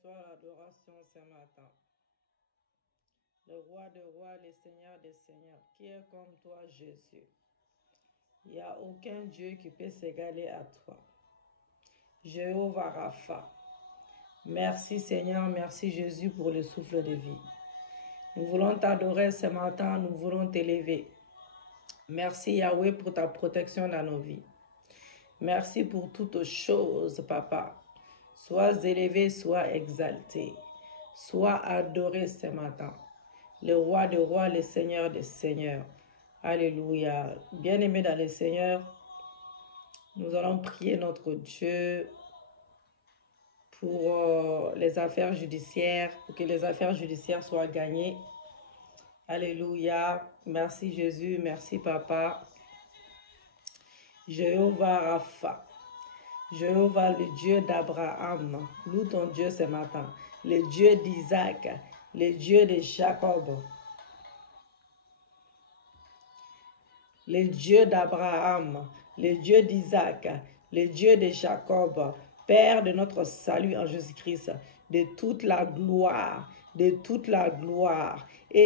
soit l'adoration ce matin. Le roi des rois, le Seigneur des seigneurs, qui est comme toi, Jésus. Il n'y a aucun Dieu qui peut s'égaler à toi. Jéhovah Rapha. Merci Seigneur, merci Jésus pour le souffle de vie. Nous voulons t'adorer ce matin, nous voulons t'élever. Merci Yahweh pour ta protection dans nos vies. Merci pour toutes choses, Papa. Sois élevé, sois exalté. Sois adoré ce matin. Le roi des rois, le Seigneur des seigneurs. Alléluia. Bien-aimés dans le Seigneur, nous allons prier notre Dieu pour les affaires judiciaires, pour que les affaires judiciaires soient gagnées. Alléluia. Merci Jésus, merci Papa. Jéhovah Rapha. Jéhovah, le Dieu d'Abraham. Loue ton Dieu ce matin. Le Dieu d'Isaac, le Dieu de Jacob. Le Dieu d'Abraham, le Dieu d'Isaac, le Dieu de Jacob, Père de notre salut en Jésus-Christ, de toute la gloire, et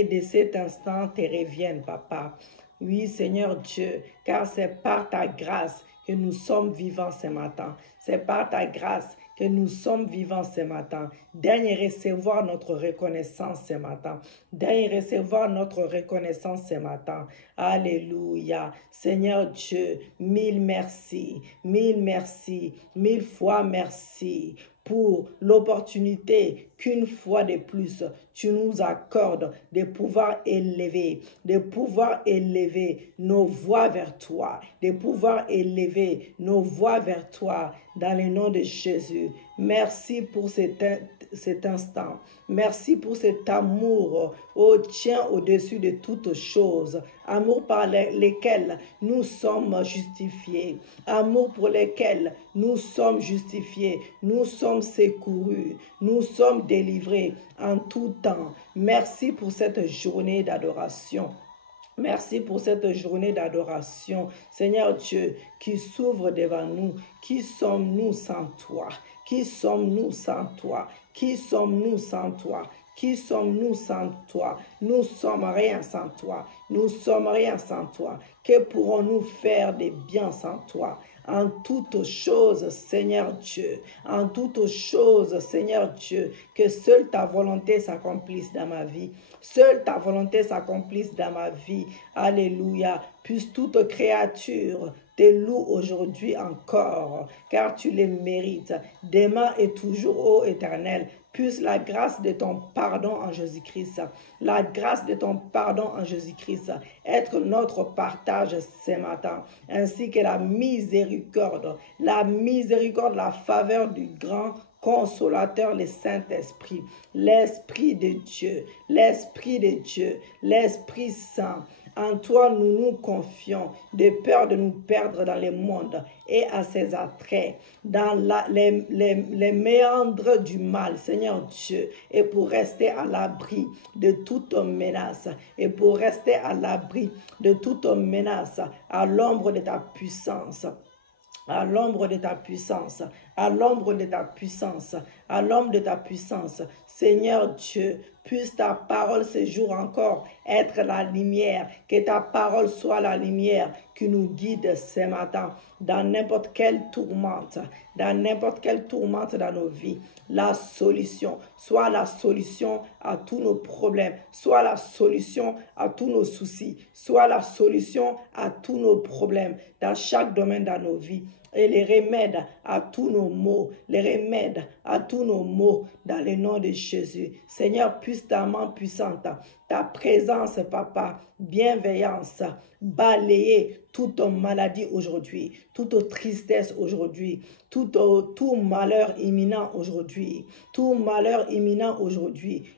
de cet instant te reviennent, Papa. Oui, Seigneur Dieu, car c'est par ta grâce que nous sommes vivants ce matin. C'est par ta grâce que nous sommes vivants ce matin. Daigne recevoir notre reconnaissance ce matin. Daigne recevoir notre reconnaissance ce matin. Alléluia. Seigneur Dieu, mille merci, mille fois merci pour l'opportunité qu'une fois de plus tu nous accordes de pouvoir élever nos voix vers toi, de pouvoir élever nos voix vers toi dans le nom de Jésus. Merci pour cet instant. Merci pour cet amour, ô tien au-dessus de toutes choses. Amour par lequel nous sommes justifiés. Amour pour lequel nous sommes justifiés. Nous sommes secourus. Nous sommes délivrés en tout temps. Merci pour cette journée d'adoration. Merci pour cette journée d'adoration. Seigneur Dieu, qui s'ouvre devant nous. Qui sommes-nous sans toi? Qui sommes-nous sans toi? Qui sommes-nous sans toi? Qui sommes-nous sans toi? Nous sommes rien sans toi. Nous sommes rien sans toi. Que pourrons-nous faire de bien sans toi? En toutes choses, Seigneur Dieu, en toutes choses, Seigneur Dieu, que seule ta volonté s'accomplisse dans ma vie. Seule ta volonté s'accomplisse dans ma vie. Alléluia. Puisse toute créature te loue aujourd'hui encore, car tu les mérites. Demain et toujours, ô Éternel, puisse la grâce de ton pardon en Jésus-Christ, la grâce de ton pardon en Jésus-Christ être notre partage ce matin, ainsi que la miséricorde, la faveur du grand consolateur, le Saint-Esprit, l'Esprit de Dieu, l'Esprit Saint. En toi, nous nous confions, de peur de nous perdre dans le monde et à ses attraits, dans les méandres du mal, Seigneur Dieu, et pour rester à l'abri de toute menace, à l'ombre de ta puissance. À l'ombre de ta puissance, à l'ombre de ta puissance, à l'ombre de ta puissance. Seigneur Dieu, puisse ta parole ce jour encore être la lumière, que ta parole soit la lumière qui nous guide ce matin dans n'importe quelle tourmente, dans nos vies. La solution, soit la solution à tous nos problèmes, soit la solution à tous nos soucis, soit la solution à tous nos problèmes dans chaque domaine de nos vies. Et les remèdes à tous nos maux, dans le nom de Jésus. Seigneur, puissamment puissante, ta présence, Papa, bienveillance, balayer toute maladie aujourd'hui, toute tristesse aujourd'hui, tout malheur imminent aujourd'hui,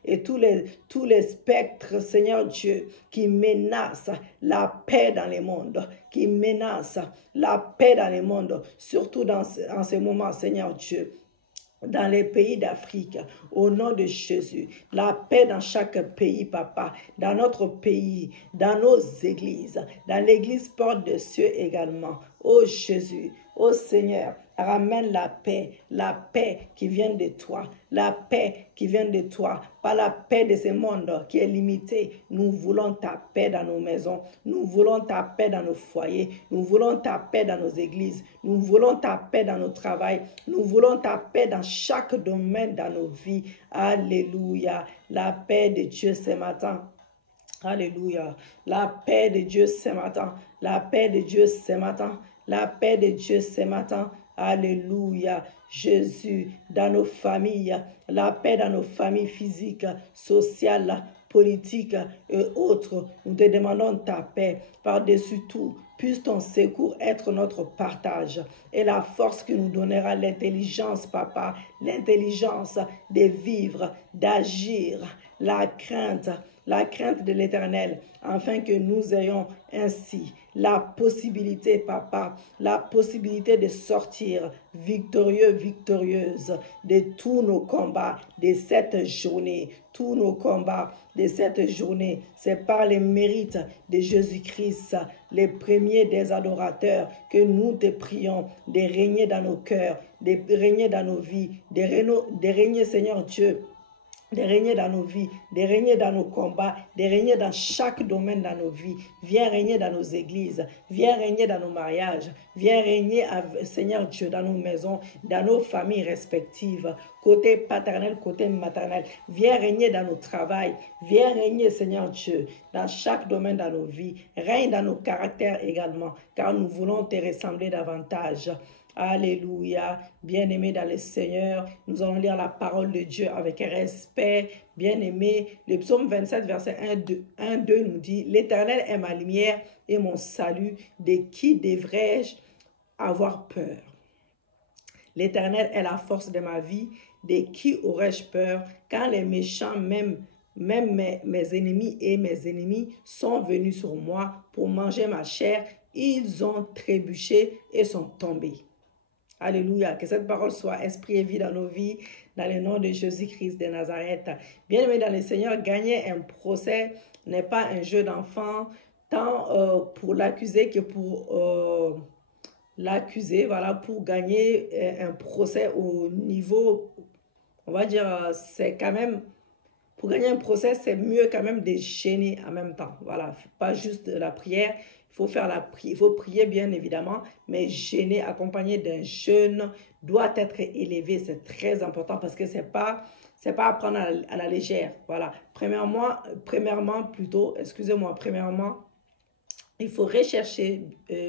et tous les spectres, Seigneur Dieu, qui menacent la paix dans le monde, surtout en ce moment, Seigneur Dieu. Dans les pays d'Afrique, au nom de Jésus, la paix dans chaque pays, Papa, dans notre pays, dans nos églises, dans l'église Porte des Cieux également. Oh Jésus, oh Seigneur, Ramène la paix qui vient de toi, la paix qui vient de toi, pas la paix de ce monde qui est limitée. Nous voulons ta paix dans nos maisons, nous voulons ta paix dans nos foyers, nous voulons ta paix dans nos églises, nous voulons ta paix dans nos travails, nous voulons ta paix dans chaque domaine dans nos vies. Alléluia, la paix de Dieu ce matin. Alléluia. La paix de Dieu ce matin. La paix de Dieu ce matin. La paix de Dieu ce matin. Alléluia. Jésus, dans nos familles, la paix dans nos familles physiques, sociales, politiques et autres. Nous te demandons ta paix. Par-dessus tout, puisse ton secours être notre partage et la force qui nous donnera l'intelligence, papa, l'intelligence de vivre, d'agir, la crainte de l'Éternel, afin que nous ayons ainsi la possibilité, papa, la possibilité de sortir victorieuse de tous nos combats de cette journée, tous nos combats de cette journée. C'est par les mérites de Jésus-Christ, les premiers des adorateurs, que nous te prions de régner dans nos cœurs, de régner dans nos vies, de régner, Seigneur Dieu, de régner dans nos vies, de régner dans nos combats, de régner dans chaque domaine dans nos vies. Viens régner dans nos églises, viens régner dans nos mariages, viens régner, Seigneur Dieu, dans nos maisons, dans nos familles respectives, côté paternel, côté maternel. Viens régner dans nos travails, viens régner, Seigneur Dieu, dans chaque domaine dans nos vies. Règne dans nos caractères également, car nous voulons te ressembler davantage. Alléluia. Bien-aimés dans le Seigneur, nous allons lire la parole de Dieu avec respect. Bien-aimés, le psaume 27, verset 1, 2 nous dit: l'Éternel est ma lumière et mon salut, de qui devrais-je avoir peur? L'Éternel est la force de ma vie, de qui aurais-je peur? Quand les méchants, même mes ennemis et mes ennemis sont venus sur moi pour manger ma chair, ils ont trébuché et sont tombés. Alléluia, que cette parole soit esprit et vie dans nos vies, dans le nom de Jésus-Christ de Nazareth. Bien-aimés dans le Seigneur, gagner un procès n'est pas un jeu d'enfant, tant pour l'accusé que pour l'accuser, voilà, pour gagner un procès au niveau, on va dire, c'est quand même, pour gagner un procès, c'est mieux quand même de gêner en même temps, voilà, pas juste de la prière. Il faut faire il faut prier bien évidemment, mais jeûner accompagné d'un jeûne doit être élevé. C'est très important parce que c'est pas à prendre à la légère. Voilà. Premièrement, il faut rechercher,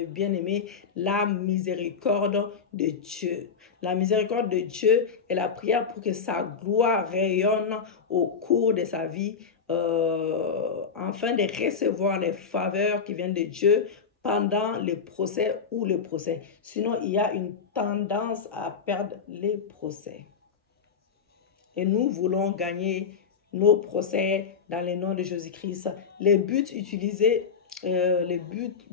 bien-aimé, la miséricorde de Dieu. La miséricorde de Dieu est la prière pour que sa gloire rayonne au cours de sa vie, afin de recevoir les faveurs qui viennent de Dieu pendant le procès ou le procès. Sinon, il y a une tendance à perdre les procès. Et nous voulons gagner nos procès dans le nom de Jésus-Christ. Les buts utilisés, le but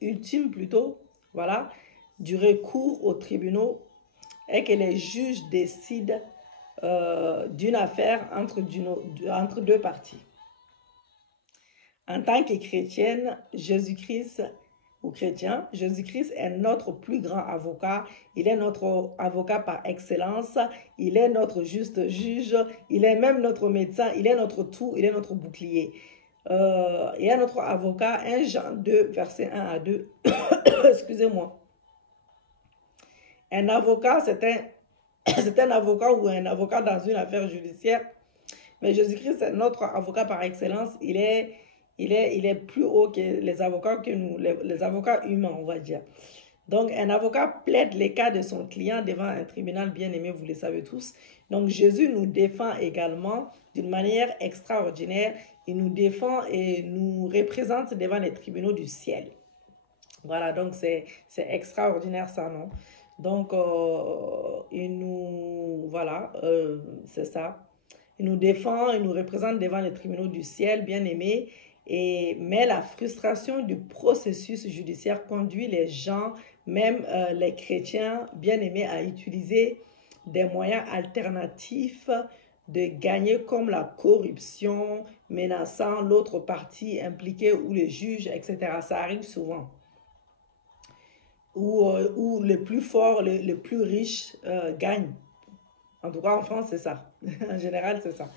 ultime plutôt, voilà, du recours aux tribunaux est que les juges décident d'une affaire entre deux parties. En tant que chrétienne, Jésus-Christ est notre plus grand avocat. Il est notre avocat par excellence. Il est notre juste juge. Il est même notre médecin. Il est notre tout. Il est notre bouclier. Il est notre avocat. 1 Jean 2, verset 1 à 2. Excusez-moi. Un avocat, c'est un avocat ou un avocat dans une affaire judiciaire. Mais Jésus-Christ est notre avocat par excellence. Il est plus haut que les avocats les avocats humains, on va dire. Donc, un avocat plaide les cas de son client devant un tribunal bien-aimé, vous le savez tous. Donc, Jésus nous défend également d'une manière extraordinaire. Il nous défend et nous représente devant les tribunaux du ciel. Voilà, donc c'est extraordinaire ça, non? Donc, c'est ça. Il nous défend, il nous représente devant les tribunaux du ciel, bien-aimés. Mais la frustration du processus judiciaire conduit les gens, même les chrétiens bien-aimés, à utiliser des moyens alternatifs de gagner, comme la corruption, menaçant l'autre partie impliquée ou le juge, etc. Ça arrive souvent. où le plus fort, le plus riche gagne. En tout cas, en France, c'est ça. En général, c'est ça.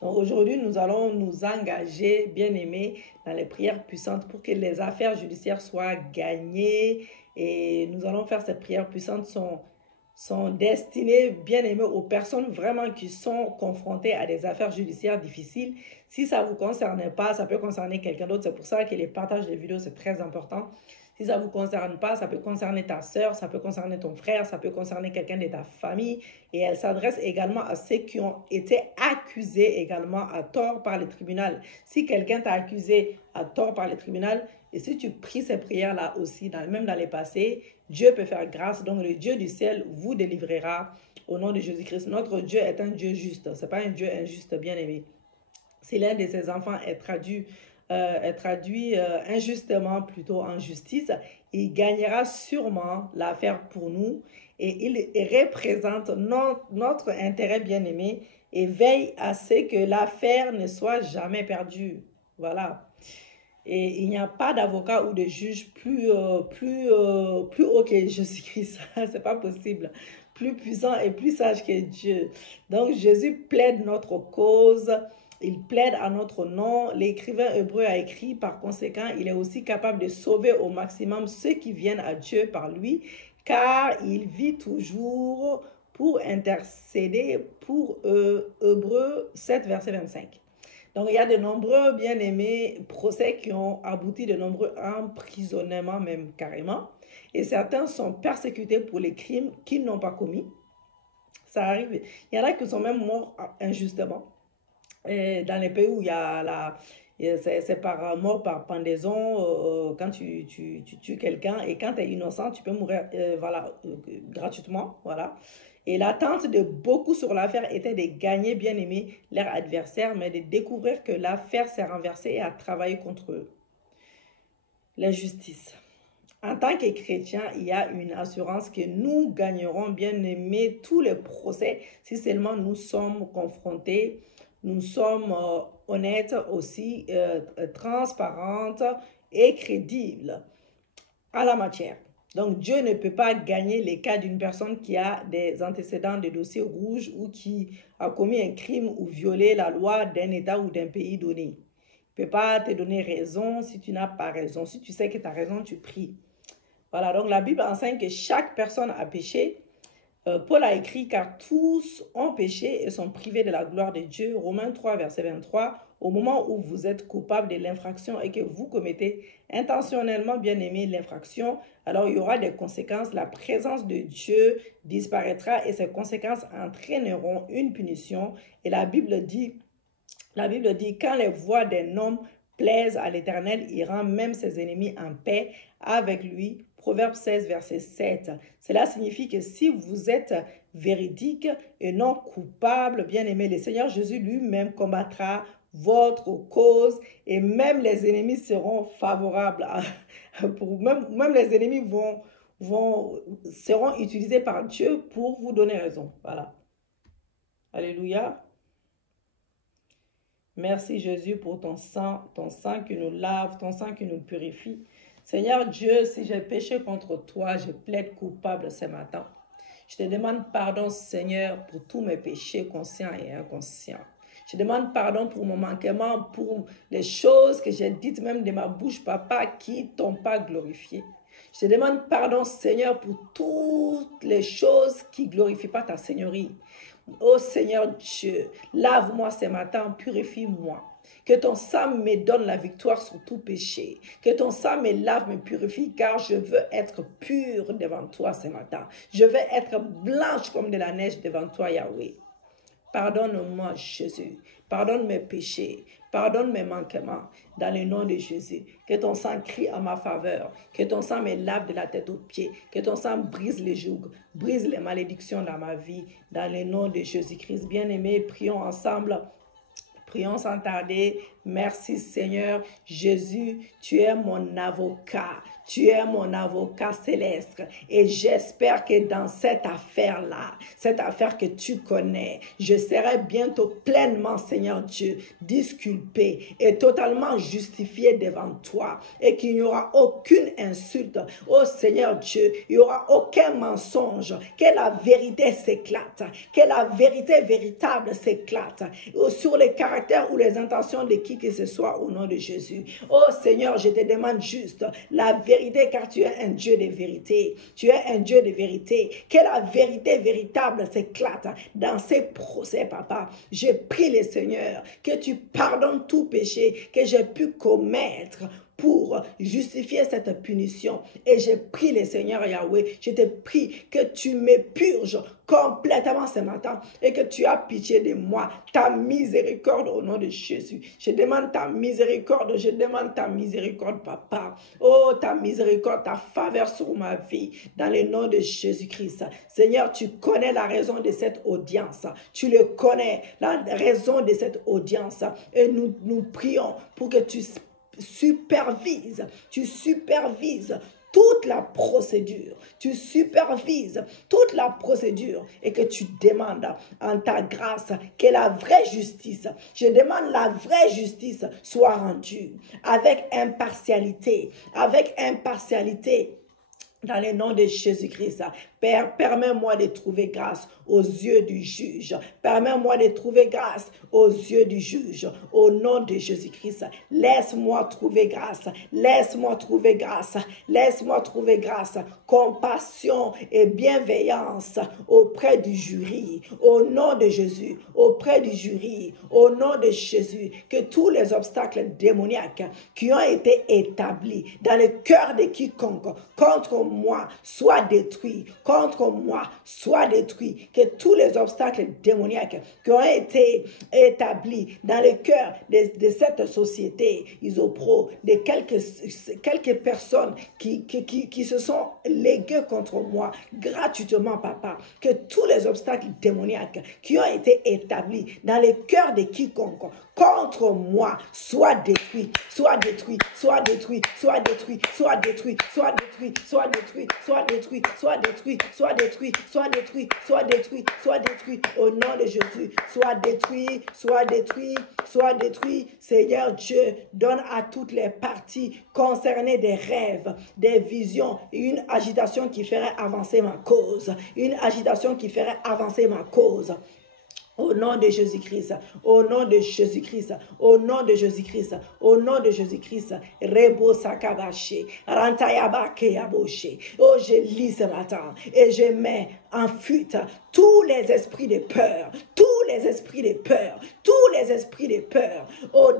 Donc aujourd'hui, nous allons nous engager, bien aimés, dans les prières puissantes pour que les affaires judiciaires soient gagnées. Et nous allons faire ces prières puissantes sont destinées, bien aimés, aux personnes vraiment qui sont confrontées à des affaires judiciaires difficiles. Si ça ne vous concerne pas, ça peut concerner quelqu'un d'autre. C'est pour ça que les partages de vidéos, c'est très important. Si ça ne vous concerne pas, ça peut concerner ta soeur, ça peut concerner ton frère, ça peut concerner quelqu'un de ta famille. Et elle s'adresse également à ceux qui ont été accusés également à tort par le tribunal. Si quelqu'un t'a accusé à tort par le tribunal, et si tu pries ces prières-là aussi, même dans les passés, Dieu peut faire grâce. Donc le Dieu du ciel vous délivrera au nom de Jésus-Christ. Notre Dieu est un Dieu juste. Ce n'est pas un Dieu injuste, bien aimé. Si l'un de ses enfants est traduit injustement, plutôt en justice, il gagnera sûrement l'affaire pour nous et il représente notre intérêt bien-aimé et veille à ce que l'affaire ne soit jamais perdue. Voilà. Et il n'y a pas d'avocat ou de juge plus haut que Jésus-Christ. C'est pas possible. Plus puissant et plus sage que Dieu. Donc Jésus plaide notre cause. Il plaide à notre nom. L'écrivain hébreu a écrit, par conséquent, il est aussi capable de sauver au maximum ceux qui viennent à Dieu par lui, car il vit toujours pour intercéder pour eux. Hébreu 7, verset 25. Donc, il y a de nombreux bien-aimés procès qui ont abouti de nombreux emprisonnements, même carrément. Et certains sont persécutés pour les crimes qu'ils n'ont pas commis. Ça arrive. Il y en a qui sont même morts injustement. Et dans les pays où il y a c'est par mort par pendaison, quand tu tues quelqu'un et quand tu es innocent, tu peux mourir gratuitement. Voilà. Et l'attente de beaucoup sur l'affaire était de gagner, bien aimé, leur adversaire, mais de découvrir que l'affaire s'est renversée et a travaillé contre eux. L'injustice. En tant que chrétien, il y a une assurance que nous gagnerons, bien aimé, tous les procès si seulement nous sommes confrontés. Nous sommes honnêtes aussi, transparentes et crédibles à la matière. Donc, Dieu ne peut pas gagner les cas d'une personne qui a des antécédents de dossiers rouges ou qui a commis un crime ou violé la loi d'un État ou d'un pays donné. Il ne peut pas te donner raison si tu n'as pas raison. Si tu sais que tu as raison, tu pries. Voilà, donc la Bible enseigne que chaque personne a péché. Paul a écrit, car tous ont péché et sont privés de la gloire de Dieu. Romains 3, verset 23. Au moment où vous êtes coupable de l'infraction et que vous commettez intentionnellement, bien aimé, l'infraction, alors il y aura des conséquences. La présence de Dieu disparaîtra et ces conséquences entraîneront une punition. Et la Bible dit, quand les voies d'un homme plaisent à l'Éternel, il rend même ses ennemis en paix avec lui. Proverbe 16, verset 7. Cela signifie que si vous êtes véridique et non coupable, bien aimé, le Seigneur Jésus lui-même combattra votre cause et même les ennemis seront favorables. Même les ennemis seront utilisés par Dieu pour vous donner raison. Voilà. Alléluia. Merci Jésus pour ton sang qui nous lave, ton sang qui nous purifie. Seigneur Dieu, si j'ai péché contre toi, je plaide coupable ce matin. Je te demande pardon, Seigneur, pour tous mes péchés conscients et inconscients. Je demande pardon pour mon manquement, pour les choses que j'ai dites même de ma bouche, Papa, qui ne t'ont pas glorifié. Je te demande pardon, Seigneur, pour toutes les choses qui ne glorifient pas ta Seigneurie. Oh Seigneur Dieu, lave-moi ce matin, purifie-moi. Que ton sang me donne la victoire sur tout péché. Que ton sang me lave, me purifie, car je veux être pure devant toi ce matin. Je veux être blanche comme de la neige devant toi, Yahweh. Pardonne-moi, Jésus. Pardonne mes péchés. Pardonne mes manquements. Dans le nom de Jésus. Que ton sang crie en ma faveur. Que ton sang me lave de la tête aux pieds. Que ton sang brise les jougs. Brise les malédictions dans ma vie. Dans le nom de Jésus-Christ. Bien-aimés, prions ensemble. Prions sans tarder. Merci Seigneur. Jésus, tu es mon avocat. Tu es mon avocat céleste. Et j'espère que dans cette affaire-là, cette affaire que tu connais, je serai bientôt pleinement, Seigneur Dieu, disculpé et totalement justifié devant toi. Et qu'il n'y aura aucune insulte. Oh Seigneur Dieu, il n'y aura aucun mensonge. Que la vérité s'éclate. Que la vérité véritable s'éclate. Sur les caractères ou les intentions de qui que ce soit au nom de Jésus. Oh Seigneur, je te demande juste la vérité, car tu es un Dieu de vérité. Tu es un Dieu de vérité. Que la vérité véritable s'éclate dans ces procès, papa. Je prie le Seigneur que tu pardonnes tout péché que j'ai pu commettre pour justifier cette punition. Et je prie le Seigneur Yahweh, je te prie que tu me purges complètement ce matin et que tu as pitié de moi, ta miséricorde au nom de Jésus. Je demande ta miséricorde, je demande ta miséricorde, papa. Oh, ta miséricorde, ta faveur sur ma vie, dans le nom de Jésus-Christ. Seigneur, tu connais la raison de cette audience. Tu le connais, la raison de cette audience. Et nous prions pour que tu supervises toute la procédure. Tu supervises toute la procédure et que tu demandes en ta grâce que la vraie justice, je demande la vraie justice soit rendue avec impartialité, dans le nom de Jésus-Christ. Père, permets-moi de trouver grâce aux yeux du juge. Permets-moi de trouver grâce aux yeux du juge. Au nom de Jésus-Christ, laisse-moi trouver grâce. Laisse-moi trouver grâce. Laisse-moi trouver grâce, compassion et bienveillance auprès du jury. Au nom de Jésus, auprès du jury. Au nom de Jésus, que tous les obstacles démoniaques qui ont été établis dans le cœur de quiconque contre moi soient détruits. Contre moi soient détruits. Que tous les obstacles démoniaques qui ont été établis dans le cœur de cette société, Isopro, de quelques personnes qui se sont léguées contre moi gratuitement, papa, que tous les obstacles démoniaques qui ont été établis dans le cœur de quiconque contre moi soient détruits, soient détruits, soient détruits, soient détruits, soient détruits, soient détruits, soient détruits, soient détruits, soient détruits, soient détruits, soient détruits, soient détruits, soient détruits, au nom de Jésus, soient détruits, soient détruits, soient détruits. Seigneur Dieu, donne à toutes les parties concernées des rêves, des visions, une agitation qui ferait avancer ma cause, une agitation qui ferait avancer ma cause. Au nom de Jésus-Christ, au nom de Jésus-Christ, au nom de Jésus-Christ, au nom de Jésus-Christ, Rebo Sakabaché, Rantayabake Yaboché. Oh, je lis ce matin et je mets en fuite tous les esprits de peur, tous les esprits de peur, tous les esprits de peur, oh,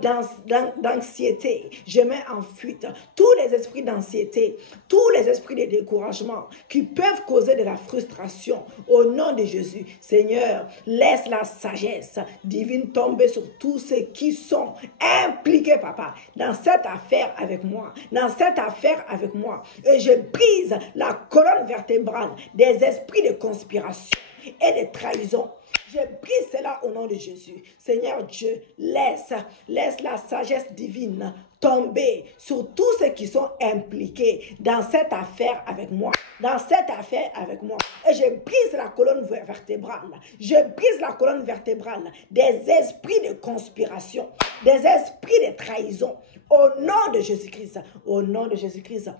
d'anxiété. Je mets en fuite tous les esprits d'anxiété, tous les esprits de découragement qui peuvent causer de la frustration. Au nom de Jésus, Seigneur, laisse la sagesse divine tomber sur tous ceux qui sont impliqués, papa, dans cette affaire avec moi, dans cette affaire avec moi. Et je brise la colonne vertébrale des esprits de conspiration et de trahison. Je brise cela au nom de Jésus. Seigneur Dieu, laisse la sagesse divine tomber sur tous ceux qui sont impliqués dans cette affaire avec moi. Dans cette affaire avec moi. Et je brise la colonne vertébrale. Je brise la colonne vertébrale des esprits de conspiration, des esprits de trahison. Au nom de Jésus-Christ. Au nom de Jésus-Christ.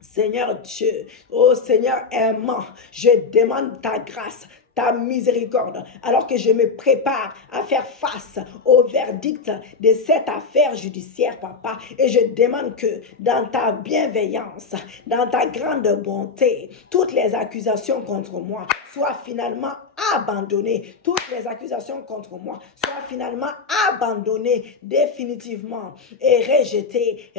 Seigneur Dieu, oh Seigneur aimant, je demande ta grâce, ta miséricorde, alors que je me prépare à faire face au verdict de cette affaire judiciaire, papa. Et je demande que dans ta bienveillance, dans ta grande bonté, toutes les accusations contre moi soient finalement abandonnées. Toutes les accusations contre moi soient finalement abandonnées définitivement et rejetées.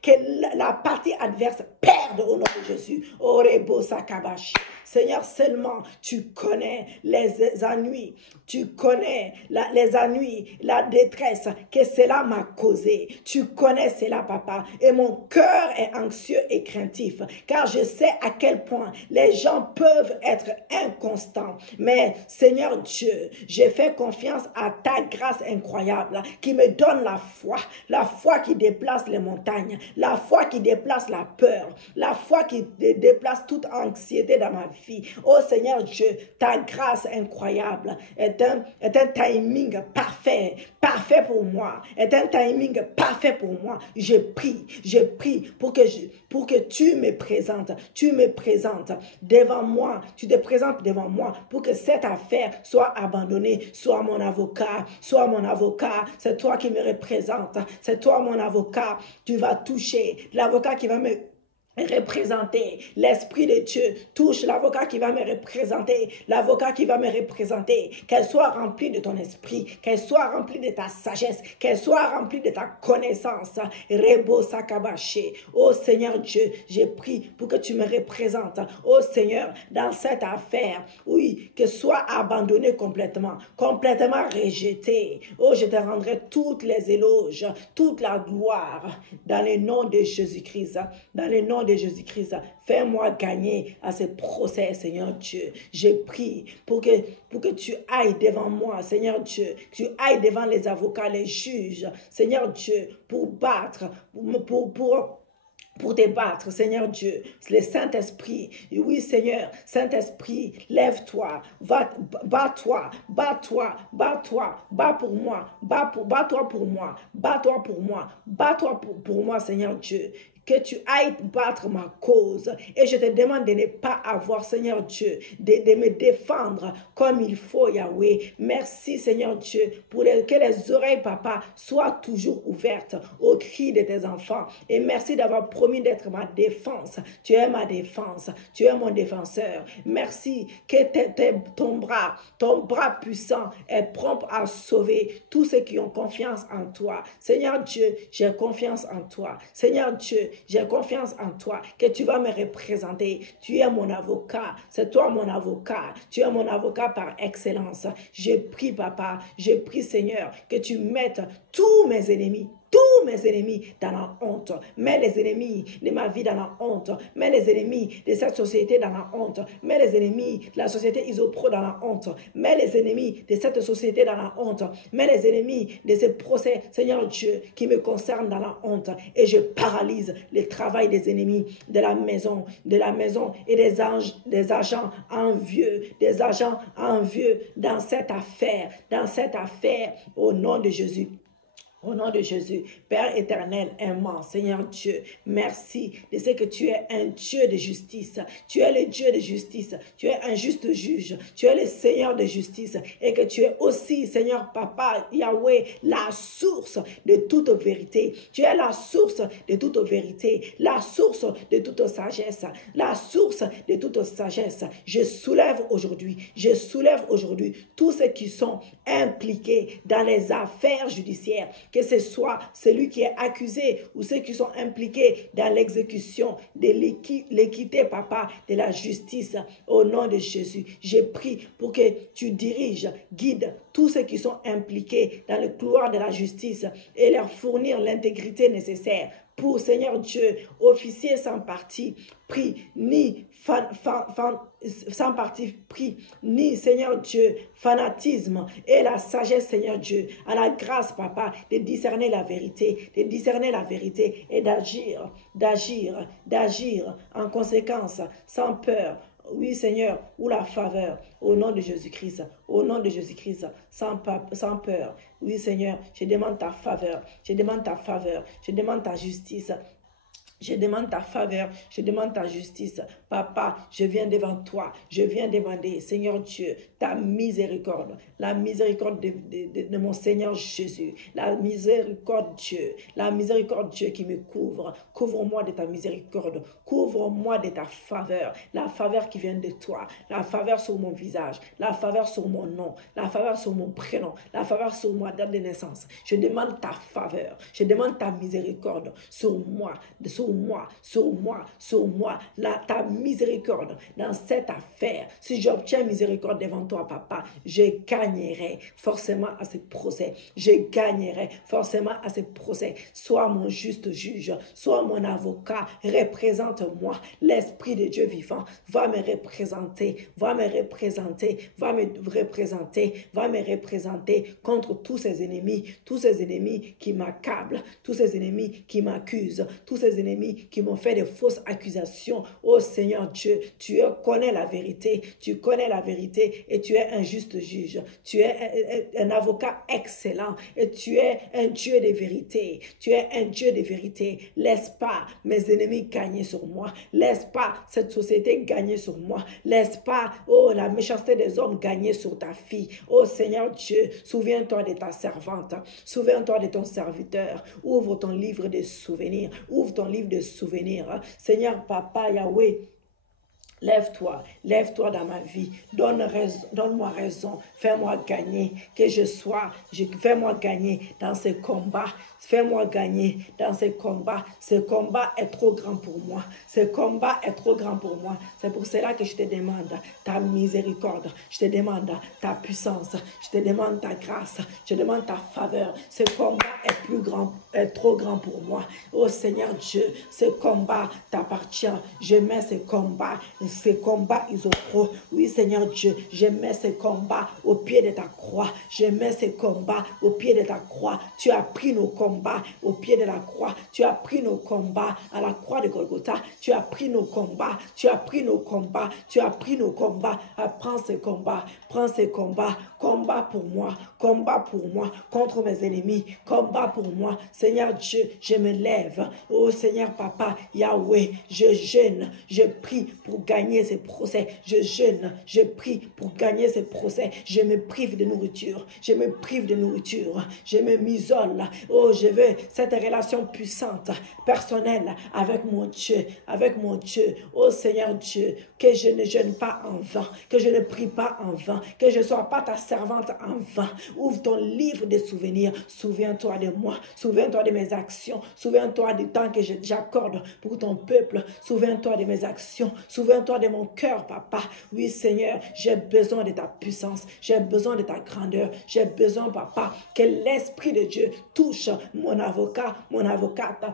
Que la partie adverse perde au nom de Jésus. Orebo Sakabashi. Seigneur, seulement tu connais les ennuis, tu connais les ennuis, la détresse que cela m'a causé. Tu connais cela, papa. Et mon cœur est anxieux et craintif, car je sais à quel point les gens peuvent être inconstants. temps. Mais Seigneur Dieu, j'ai fait confiance à ta grâce incroyable qui me donne la foi qui déplace les montagnes, la foi qui déplace la peur, la foi qui déplace toute anxiété dans ma vie. Oh Seigneur Dieu, ta grâce incroyable est un timing parfait, parfait pour moi, est un timing parfait pour moi. Je prie pour que tu me présentes devant moi, tu te présentes devant moi pour que cette affaire soit abandonnée. Sois mon avocat, c'est toi qui me représente, c'est toi mon avocat, tu vas toucher l'avocat qui va me représenter. L'Esprit de Dieu touche l'avocat qui va me représenter, qu'elle soit remplie de ton esprit, qu'elle soit remplie de ta sagesse, qu'elle soit remplie de ta connaissance. Rebo Sakabaché. Oh Seigneur Dieu, j'ai pris pour que tu me représentes. Oh Seigneur, dans cette affaire, oui, que soit abandonnée complètement rejetée. Oh, je te rendrai toutes les éloges, toute la gloire dans le nom de Jésus-Christ, dans le nom de Jésus-Christ. Fais-moi gagner à ce procès, Seigneur Dieu. J'ai pris pour que tu ailles devant moi, Seigneur Dieu, que tu ailles devant les avocats, les juges, Seigneur Dieu, pour battre, pour te battre, Seigneur Dieu, le Saint-Esprit. Oui, Seigneur, Saint-Esprit, lève-toi, bats-toi, bats pour moi, bats-toi pour moi, Seigneur Dieu. Que tu ailles battre ma cause. Et je te demande de ne pas avoir, Seigneur Dieu, de me défendre comme il faut, Yahweh. Merci, Seigneur Dieu, pour que les oreilles, papa, soient toujours ouvertes aux cris de tes enfants. Et merci d'avoir promis d'être ma défense. Tu es ma défense. Tu es mon défenseur. Merci que ton bras puissant est prompt à sauver tous ceux qui ont confiance en toi. Seigneur Dieu, j'ai confiance en toi. Seigneur Dieu, j'ai confiance en toi, que tu vas me représenter. Tu es mon avocat, c'est toi mon avocat. Tu es mon avocat par excellence. Je prie, papa, je prie, Seigneur, que tu mettes tous mes ennemis dans la honte. Mets les ennemis de ma vie dans la honte. Mets les ennemis de cette société dans la honte. Mets les ennemis de la société Isopro dans la honte. Mets les ennemis de cette société dans la honte. Mets les ennemis de ce procès, Seigneur Dieu, qui me concerne dans la honte. Et je paralyse le travail des ennemis de la maison et des agents envieux, dans cette affaire, au nom de Jésus. Au nom de Jésus, Père éternel, aimant, Seigneur Dieu, merci de ce que tu es un Dieu de justice. Tu es le Dieu de justice. Tu es un juste juge. Tu es le Seigneur de justice. Et que tu es aussi, Seigneur Papa, Yahweh, la source de toute vérité. Tu es la source de toute vérité. La source de toute sagesse. La source de toute sagesse. Je soulève aujourd'hui tous ceux qui sont impliqués dans les affaires judiciaires. Que ce soit celui qui est accusé ou ceux qui sont impliqués dans l'exécution de l'équité, papa, de la justice, au nom de Jésus. Je prie pour que tu diriges, guides tous ceux qui sont impliqués dans le couloir de la justice et leur fournir l'intégrité nécessaire pour, Seigneur Dieu, officier sans parti pris, ni sans parti pris, ni, Seigneur Dieu, fanatisme et la sagesse, Seigneur Dieu, à la grâce, papa, de discerner la vérité et d'agir en conséquence, sans peur. Oui, Seigneur, ou la faveur, au nom de Jésus-Christ, sans peur. Oui, Seigneur, je demande ta faveur, je demande ta justice. Je demande ta faveur, je demande ta justice. Papa, je viens devant toi. Je viens demander, Seigneur Dieu, ta miséricorde. La miséricorde de mon Seigneur Jésus. La miséricorde Dieu qui me couvre. Couvre-moi de ta miséricorde. Couvre-moi de ta faveur. La faveur qui vient de toi. La faveur sur mon visage. La faveur sur mon nom. La faveur sur mon prénom. La faveur sur ma date de naissance. Je demande ta faveur. Je demande ta miséricorde sur moi, sur ta miséricorde dans cette affaire. Si j'obtiens miséricorde devant toi, papa, je gagnerai forcément à ce procès. Je gagnerai forcément à ce procès. Sois mon juste juge, sois mon avocat, représente-moi. L'Esprit de Dieu vivant va me représenter, va me représenter, va me représenter, va me représenter contre tous ces ennemis qui m'accablent, tous ces ennemis qui m'accusent, tous ces ennemis qui m'ont fait de fausses accusations. Oh Seigneur Dieu, tu connais la vérité, tu connais la vérité et tu es un juste juge. Tu es un avocat excellent et tu es un Dieu de vérité. Tu es un Dieu de vérité. Laisse pas mes ennemis gagner sur moi. Laisse pas cette société gagner sur moi. Laisse pas, oh, la méchanceté des hommes gagner sur ta fille. Oh Seigneur Dieu, souviens-toi de ta servante. Souviens-toi de ton serviteur. Ouvre ton livre de souvenirs. Ouvre ton livre de souvenirs. Seigneur Papa Yahweh, lève-toi, lève-toi dans ma vie, donne-moi raison, fais-moi gagner, que fais-moi gagner dans ce combat, fais-moi gagner dans ce combat. Ce combat est trop grand pour moi, ce combat est trop grand pour moi. C'est pour cela que je te demande ta miséricorde, je te demande ta puissance, je te demande ta grâce, je te demande ta faveur. Ce combat est trop grand pour moi. Oh Seigneur Dieu, ce combat t'appartient, je mets ce combat Isopro. Oui, Seigneur Dieu, je mets ce combat au pied de ta croix. Je mets ce combat au pied de ta croix. Tu as pris nos combats au pied de la croix. Tu as pris nos combats à la croix de Golgotha. Tu as pris nos combats. Tu as pris nos combats. Tu as pris nos combats. Prends ce combat. Prends ce combat. Combat pour moi. Combat pour moi contre mes ennemis. Combat pour moi. Seigneur Dieu, je me lève. Oh Seigneur Papa, Yahweh, je jeûne. Je prie pour gagner ces procès. Je jeûne, je prie pour gagner ces procès. Je me prive de nourriture. Je me prive de nourriture. Je me m'isole. Oh, je veux cette relation puissante, personnelle avec mon Dieu. Avec mon Dieu. Oh Seigneur Dieu, que je ne jeûne pas en vain. Que je ne prie pas en vain. Que je ne sois pas ta servante en vain. Ouvre ton livre de souvenirs. Souviens-toi de moi. Souviens-toi de mes actions. Souviens-toi du temps que j'accorde pour ton peuple. Souviens-toi de mes actions. Souviens-toi de mon cœur, papa. Oui, Seigneur, j'ai besoin de ta puissance. J'ai besoin de ta grandeur. J'ai besoin, papa, que l'Esprit de Dieu touche mon avocat, mon avocate.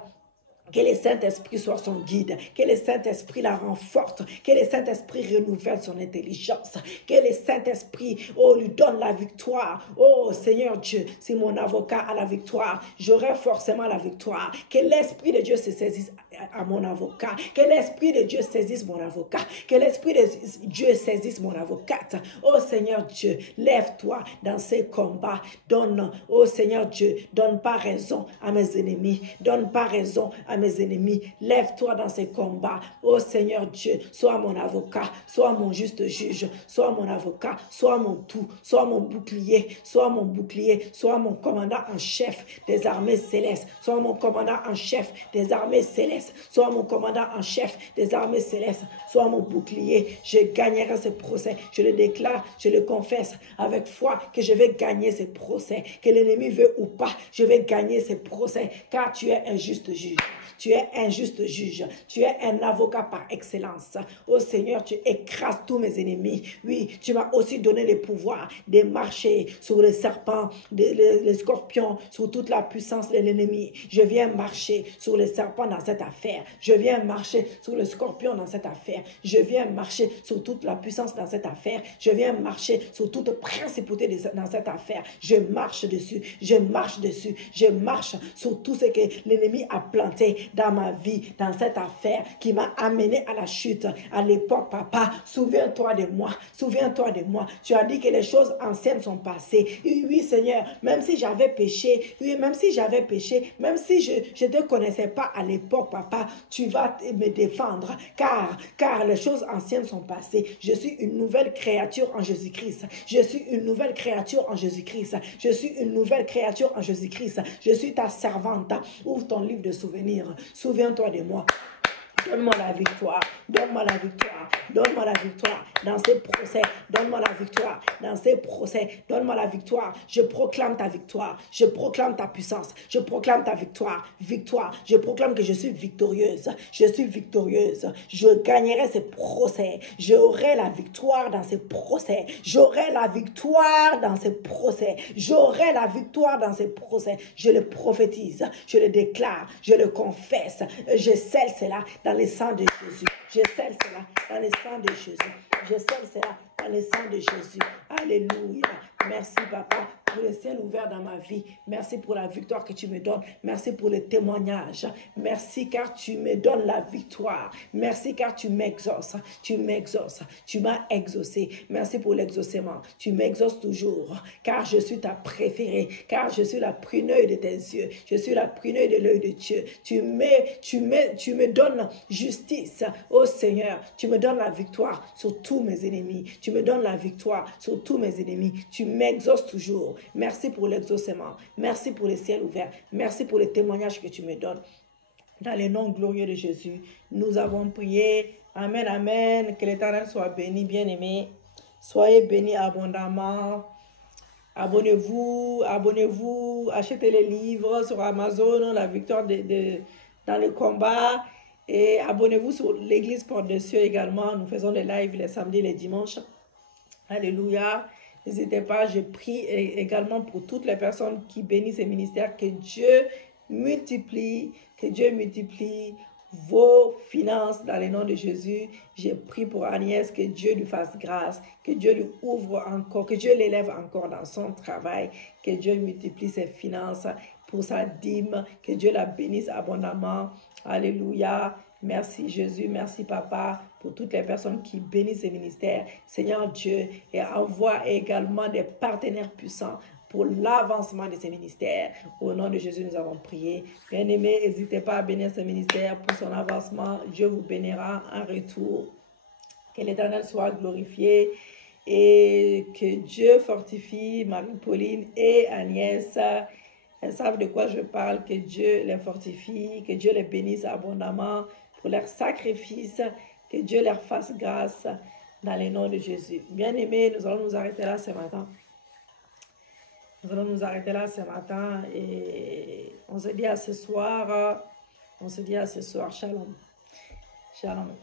Que le Saint-Esprit soit son guide, que le Saint-Esprit la renforce, que le Saint-Esprit renouvelle son intelligence, que le Saint-Esprit, oh, lui donne la victoire. Oh, Seigneur Dieu, si mon avocat a la victoire, j'aurai forcément la victoire. Que l'Esprit de Dieu se saisisse à mon avocat, que l'Esprit de Dieu saisisse mon avocat, que l'Esprit de Dieu saisisse mon avocate. Oh, Seigneur Dieu, lève-toi dans ces combats. Donne, oh, Seigneur Dieu, donne pas raison à mes ennemis, donne pas raison à mes ennemis. Lève-toi dans ces combats. Oh Seigneur Dieu, sois mon avocat, sois mon juste juge, sois mon avocat, sois mon tout, sois mon bouclier, sois mon commandant en chef des armées célestes, sois mon commandant en chef des armées célestes, sois mon commandant en chef des armées célestes, sois mon bouclier. Je gagnerai ce procès, je le déclare, je le confesse avec foi que je vais gagner ce procès, que l'ennemi veut ou pas, je vais gagner ce procès, car tu es un juste juge. Tu es un juste juge. Tu es un avocat par excellence. Oh Seigneur, tu écrases tous mes ennemis. Oui, tu m'as aussi donné le pouvoir de marcher sur les serpents, les scorpions, sur toute la puissance de l'ennemi. Je viens marcher sur les serpents dans cette affaire. Je viens marcher sur les scorpions dans cette affaire. Je viens marcher sur toute la puissance dans cette affaire. Je viens marcher sur toute principauté dans cette affaire. Je marche dessus. Je marche dessus. Je marche sur tout ce que l'ennemi a planté dans ma vie, dans cette affaire qui m'a amené à la chute. À l'époque, papa, souviens-toi de moi. Souviens-toi de moi. Tu as dit que les choses anciennes sont passées. Et oui, Seigneur, même si j'avais péché, oui, même si j'avais péché, même si je ne te connaissais pas à l'époque, papa, tu vas me défendre. Car les choses anciennes sont passées. Je suis une nouvelle créature en Jésus-Christ. Je suis une nouvelle créature en Jésus-Christ. Je suis une nouvelle créature en Jésus-Christ. Je suis ta servante. Ouvre ton livre de souvenirs. Souviens-toi de moi. Donne-moi la victoire, donne-moi la victoire, donne-moi la victoire dans ces procès, donne-moi la victoire dans ces procès, donne-moi la victoire. Je proclame ta victoire, je proclame ta puissance, je proclame ta victoire, victoire. Je proclame que je suis victorieuse, je gagnerai ces procès, j'aurai la victoire dans ces procès, j'aurai la victoire dans ces procès, j'aurai la victoire dans ces procès. Je le prophétise, je le déclare, je le confesse, je scelle cela dans le sang de Jésus. Je scelle cela dans le sang de Jésus. Je scelle cela dans le sang de Jésus. Alléluia. Merci, Papa, pour le ciel ouvert dans ma vie. Merci pour la victoire que tu me donnes. Merci pour le témoignage. Merci car tu me donnes la victoire. Merci car tu m'exauces. Tu m'exauces. Tu m'as exaucé. Merci pour l'exaucement. Tu m'exauces toujours car je suis ta préférée. Car je suis la prunelle de tes yeux. Je suis la prunelle de l'œil de Dieu. Tu me donnes justice, oh Seigneur. Tu me donnes la victoire sur tous mes ennemis. Tu me donnes la victoire sur tous mes ennemis. Tu m'exauces toujours. Merci pour l'exaucement. Merci pour le ciel ouvert. Merci pour les témoignages que tu me donnes. Dans le nom glorieux de Jésus, nous avons prié. Amen, amen. Que l'Éternel soit béni, bien-aimé. Soyez bénis abondamment. Abonnez-vous, abonnez-vous, achetez les livres sur Amazon, la victoire dans le combat. Et abonnez-vous sur l'église Porte des Cieux également. Nous faisons des lives les samedis et les dimanches. Alléluia. N'hésitez pas, je prie également pour toutes les personnes qui bénissent ces ministères. Que Dieu multiplie vos finances dans le nom de Jésus. J'ai prié pour Agnès, que Dieu lui fasse grâce, que Dieu lui ouvre encore, que Dieu l'élève encore dans son travail, que Dieu multiplie ses finances pour sa dîme, que Dieu la bénisse abondamment. Alléluia. Merci Jésus, merci Papa pour toutes les personnes qui bénissent ces ministères. Seigneur Dieu, et envoie également des partenaires puissants pour l'avancement de ces ministères. Au nom de Jésus, nous avons prié. Bien-aimés, n'hésitez pas à bénir ce ministère pour son avancement. Dieu vous bénira en retour. Que l'Éternel soit glorifié et que Dieu fortifie Marie-Pauline et Agnès. Elles savent de quoi je parle, que Dieu les fortifie, que Dieu les bénisse abondamment pour leur sacrifice, que Dieu leur fasse grâce dans le nom de Jésus. Bien-aimés, nous allons nous arrêter là ce matin. Nous allons nous arrêter là ce matin et on se dit à ce soir. On se dit à ce soir. Shalom. Shalom.